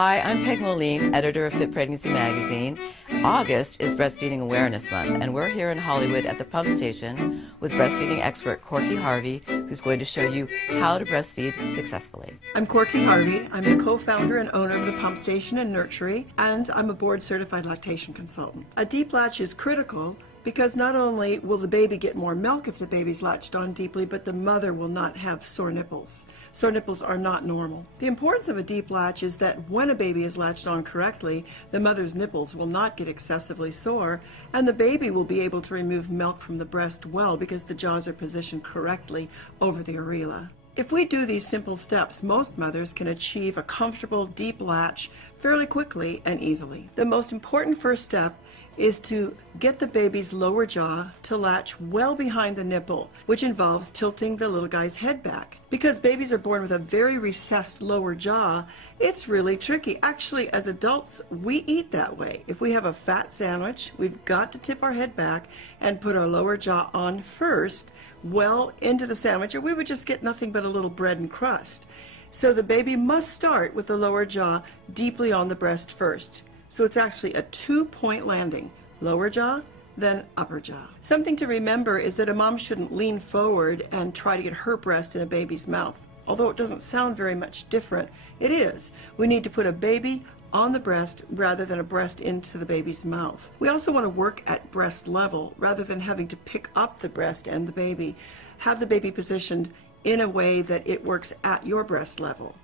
Hi, I'm Peg Moline, editor of Fit Pregnancy Magazine. August is Breastfeeding Awareness Month, and we're here in Hollywood at the pump station with breastfeeding expert Corky Harvey, who's going to show you how to breastfeed successfully. I'm Corky Harvey. I'm the co-founder and owner of the pump station and nursery, and I'm a board-certified lactation consultant. A deep latch is critical because not only will the baby get more milk if the baby's latched on deeply, but the mother will not have sore nipples. Sore nipples are not normal. The importance of a deep latch is that when a baby is latched on correctly, the mother's nipples will not get excessively sore, and the baby will be able to remove milk from the breast well because the jaws are positioned correctly over the areola. If we do these simple steps, most mothers can achieve a comfortable deep latch fairly quickly and easily. The most important first step is to get the baby's lower jaw to latch well behind the nipple, which involves tilting the little guy's head back. Because babies are born with a very recessed lower jaw, it's really tricky. Actually, as adults, we eat that way. If we have a fat sandwich, we've got to tip our head back and put our lower jaw on first, well into the sandwich, or we would just get nothing but a little bread and crust. So the baby must start with the lower jaw deeply on the breast first. So it's actually a two-point landing, lower jaw, then upper jaw. Something to remember is that a mom shouldn't lean forward and try to get her breast in a baby's mouth. Although it doesn't sound very much different, it is. We need to put a baby on the breast rather than a breast into the baby's mouth. We also want to work at breast level rather than having to pick up the breast and the baby. Have the baby positioned in a way that it works at your breast level.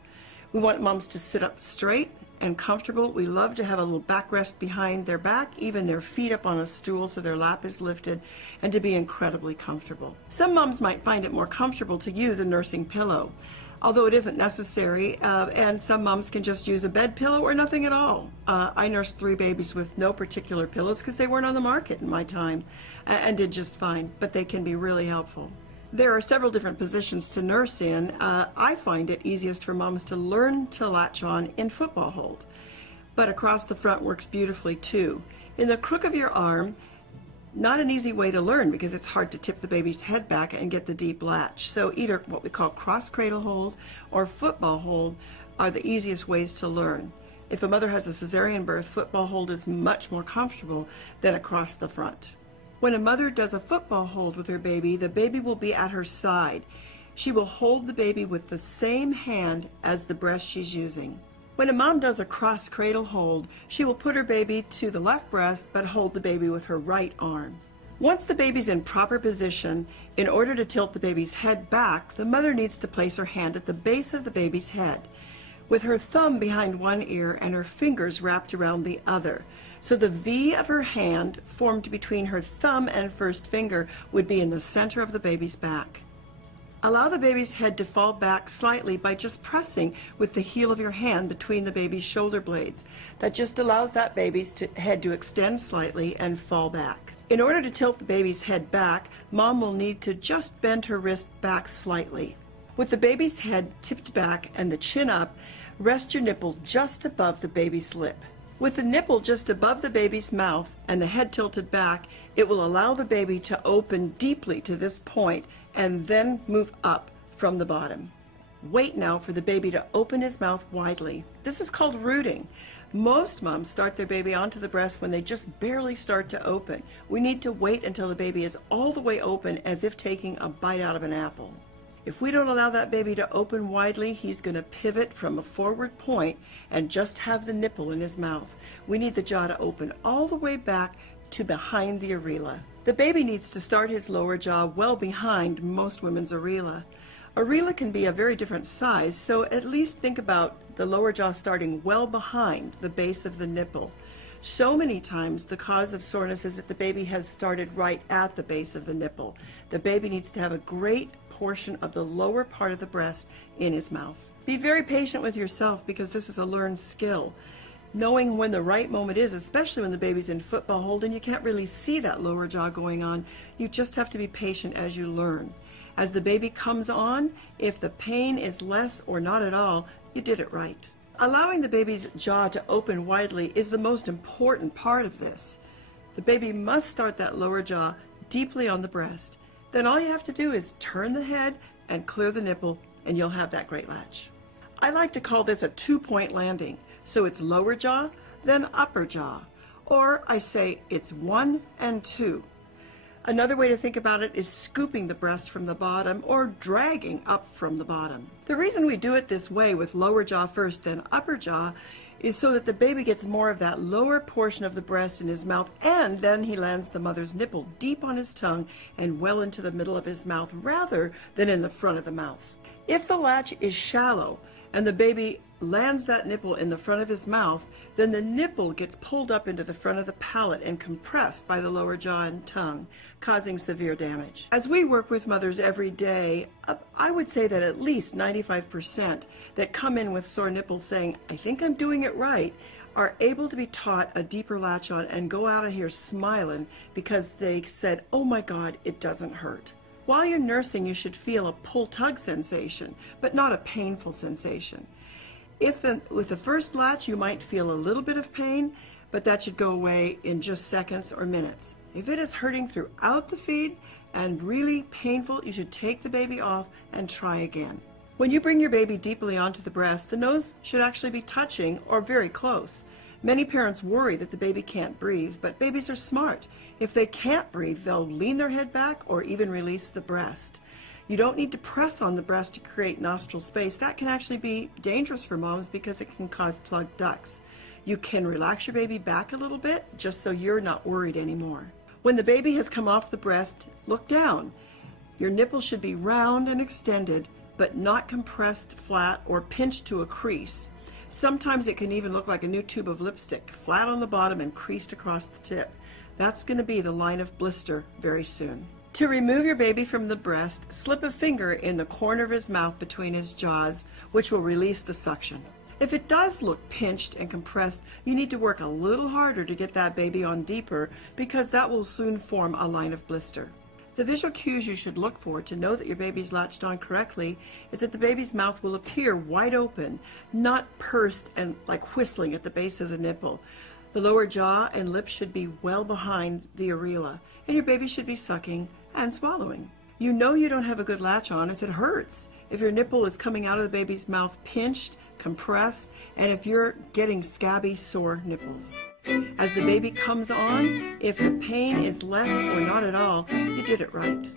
We want moms to sit up straight and comfortable. We love to have a little backrest behind their back, even their feet up on a stool so their lap is lifted, and to be incredibly comfortable. Some moms might find it more comfortable to use a nursing pillow, although it isn't necessary, and some moms can just use a bed pillow or nothing at all. I nursed 3 babies with no particular pillows because they weren't on the market in my time, and did just fine, but they can be really helpful. There are several different positions to nurse in. I find it easiest for moms to learn to latch on in football hold, but across the front works beautifully too. In the crook of your arm, not an easy way to learn because it's hard to tip the baby's head back and get the deep latch. So either what we call cross cradle hold or football hold are the easiest ways to learn. If a mother has a cesarean birth, football hold is much more comfortable than across the front. When a mother does a football hold with her baby, the baby will be at her side. She will hold the baby with the same hand as the breast she's using. When a mom does a cross cradle hold, she will put her baby to the left breast but hold the baby with her right arm. Once the baby's in proper position, in order to tilt the baby's head back, the mother needs to place her hand at the base of the baby's head, with her thumb behind one ear and her fingers wrapped around the other. So the V of her hand formed between her thumb and first finger would be in the center of the baby's back. Allow the baby's head to fall back slightly by just pressing with the heel of your hand between the baby's shoulder blades. That just allows that baby's head to extend slightly and fall back. In order to tilt the baby's head back, mom will need to just bend her wrist back slightly. With the baby's head tipped back and the chin up, rest your nipple just above the baby's lip. With the nipple just above the baby's mouth and the head tilted back, it will allow the baby to open deeply to this point and then move up from the bottom. Wait now for the baby to open his mouth widely. This is called rooting. Most moms start their baby onto the breast when they just barely start to open. We need to wait until the baby is all the way open as if taking a bite out of an apple. If we don't allow that baby to open widely, he's going to pivot from a forward point and just have the nipple in his mouth. We need the jaw to open all the way back to behind the areola. The baby needs to start his lower jaw well behind most women's areola. Areola can be a very different size, so at least think about the lower jaw starting well behind the base of the nipple. So many times the cause of soreness is that the baby has started right at the base of the nipple. The baby needs to have a great portion of the lower part of the breast in his mouth. Be very patient with yourself because this is a learned skill. Knowing when the right moment is, especially when the baby's in football hold and you can't really see that lower jaw going on, you just have to be patient as you learn. As the baby comes on, if the pain is less or not at all, you did it right. Allowing the baby's jaw to open widely is the most important part of this. The baby must start that lower jaw deeply on the breast. Then all you have to do is turn the head and clear the nipple and you'll have that great latch. I like to call this a two-point landing. So it's lower jaw, then upper jaw. Or I say it's 1 and 2. Another way to think about it is scooping the breast from the bottom or dragging up from the bottom. The reason we do it this way with lower jaw first, then upper jaw, is so that the baby gets more of that lower portion of the breast in his mouth, and then he lands the mother's nipple deep on his tongue and well into the middle of his mouth rather than in the front of the mouth. If the latch is shallow and the baby lands that nipple in the front of his mouth, then the nipple gets pulled up into the front of the palate and compressed by the lower jaw and tongue, causing severe damage. As we work with mothers every day, I would say that at least 95% that come in with sore nipples saying, I think I'm doing it right, are able to be taught a deeper latch on and go out of here smiling because they said, oh my God, it doesn't hurt. While you're nursing, you should feel a pull-tug sensation, but not a painful sensation. With the first latch, you might feel a little bit of pain, but that should go away in just seconds or minutes. If it is hurting throughout the feed and really painful, you should take the baby off and try again. When you bring your baby deeply onto the breast, the nose should actually be touching or very close. Many parents worry that the baby can't breathe, but babies are smart. If they can't breathe, they'll lean their head back or even release the breast. You don't need to press on the breast to create nostril space. That can actually be dangerous for moms because it can cause plugged ducts. You can relax your baby back a little bit just so you're not worried anymore. When the baby has come off the breast, look down. Your nipple should be round and extended, but not compressed flat or pinched to a crease. Sometimes it can even look like a new tube of lipstick, flat on the bottom and creased across the tip. That's going to be the line of blister very soon. To remove your baby from the breast, slip a finger in the corner of his mouth between his jaws, which will release the suction. If it does look pinched and compressed, you need to work a little harder to get that baby on deeper because that will soon form a line of blister. The visual cues you should look for to know that your baby's latched on correctly is that the baby's mouth will appear wide open, not pursed and like whistling at the base of the nipple. The lower jaw and lips should be well behind the areola, and your baby should be sucking and swallowing. You know you don't have a good latch on if it hurts, if your nipple is coming out of the baby's mouth pinched, compressed, and if you're getting scabby, sore nipples. As the baby comes on, if the pain is less or not at all, you did it right.